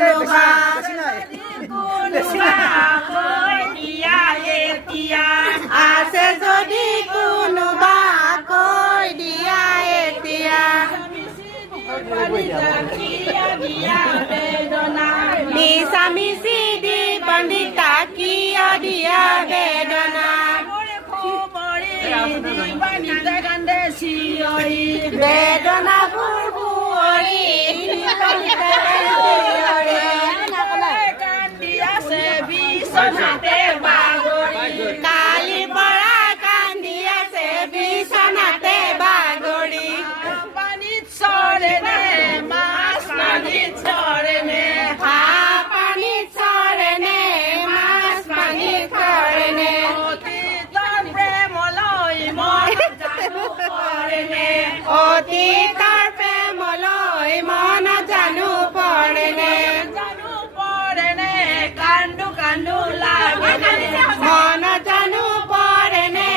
কোনোবা কৈ দিয়া এতিয়া আছে যদি কোনোবা কৈ দিয়া এতিয়া মিছা মিছি দি বন্দিতা কিয় দিয়া বেদনা বেদনাবোৰ বুঁৱৰী কান্দি আছে বিচনাতে বাগৰি কালিৰ পৰা কান্দি আছে বিচনাতে বাগৰি পানীত চৰেনে মাছ পানীত চৰেনে হাঁহ পানীত চৰেনে মাছ পানীত চৰেনে অতীতৰ প্ৰেমলৈ মন জানো পৰেনে অতীতৰ প্ৰেমলৈ মন জানো পৰেনে কান্দো কান্দো লাগেনে মন জানো পৰেনে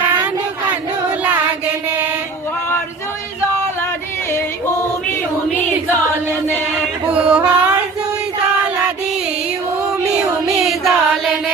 কান্দো কান্দো লাগেনে পোহৰ জুই জ্বলা দি উমি উমি জ্বলেনে পোহৰ জুই জ্বলা দি উমি উমি জ্বলেনে